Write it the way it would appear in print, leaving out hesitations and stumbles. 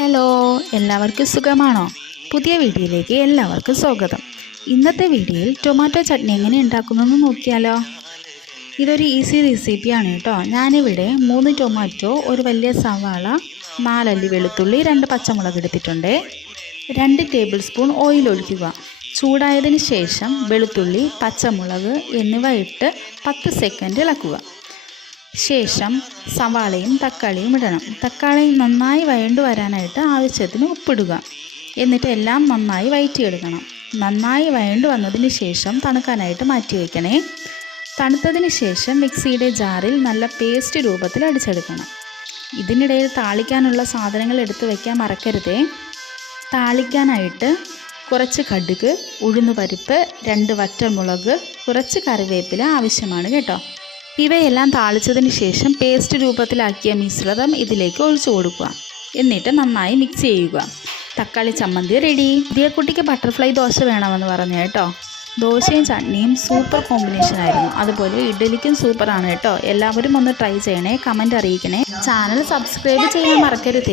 Hello, എല്ലാവർക്കും സുഖമാണോ? പുതിയ വീഡിയോയിലേക്ക് എല്ലാവർക്കും സ്വാഗതം. ഇന്നത്തെ വീഡിയോയിൽ ടൊമാറ്റോ ചട്നി എങ്ങനെ ഉണ്ടാക്കുന്നതെന്ന് നോക്കിയാലോ? ഇതൊരു ഈസി റെസിപ്പിയാണ് കേട്ടോ. ഞാനിവിടെ 3 ടൊമാറ്റോ, ഒരു വലിയ സവാള, 4 അല്ലി വെളുത്തുള്ളി, 2 പച്ചമുളക് എടുത്തിട്ടുണ്ട്. 2 ടേബിൾ സ്പൂൺ ഓയിൽ ഒഴിക്കുക. ചൂടായതിന് ശേഷം വെളുത്തുള്ളി, പച്ചമുളക് എന്നിവ ഇട്ട് 10 സെക്കൻഡ് ഇളക്കുക. ശേഷം സവാളയും തക്കാളിയും ഇടണം. തക്കാളി നന്നായി വഴണ്ടു വരാനായിട്ട് ആവശ്യത്തിന് ഉപ്പിടുക. എന്നിട്ട് എല്ലാം നന്നായി വഴറ്റിയെടുക്കണം. നന്നായി വഴണ്ടു വന്നതിന് ശേഷം തണുക്കാനായിട്ട് മാറ്റി വയ്ക്കണേ. തണുത്തതിന് ശേഷം മിക്സിയുടെ ജാറിൽ നല്ല പേസ്റ്റ് രൂപത്തിൽ അടിച്ചെടുക്കണം. ഇതിനിടയിൽ താളിക്കാനുള്ള സാധനങ്ങൾ എടുത്തു വയ്ക്കാൻ മറക്കരുതേ. താളിക്കാനായിട്ട് കുറച്ച് കടുക്, ഉഴുന്നുപരിപ്പ്, 2 വറ്റൽമുളക്, കുറച്ച് കറിവേപ്പില ആവശ്യമാണ് കേട്ടോ. ഇവയെല്ലാം താളിച്ചതിന് ശേഷം പേസ്റ്റ് രൂപത്തിലാക്കിയ മിശ്രിതം ഇതിലേക്ക് ഒഴിച്ചു കൊടുക്കുക. എന്നിട്ട് നന്നായി മിക്സ് ചെയ്യുക. തക്കാളി ചമ്മന്തി റെഡി. കുട്ടിക്ക് ബട്ടർഫ്ലൈ ദോശ വേണമെന്ന് പറഞ്ഞു കേട്ടോ. ദോശയും ചട്നിയും സൂപ്പർ കോമ്പിനേഷൻ ആയിരുന്നു. അതുപോലെ ഇഡ്ഡലിക്കും സൂപ്പറാണ് കേട്ടോ. എല്ലാവരും ഒന്ന് ട്രൈ ചെയ്യണേ, കമൻറ്റ് അറിയിക്കണേ. ചാനൽ സബ്സ്ക്രൈബ് ചെയ്യാൻ മറക്കരുതേ.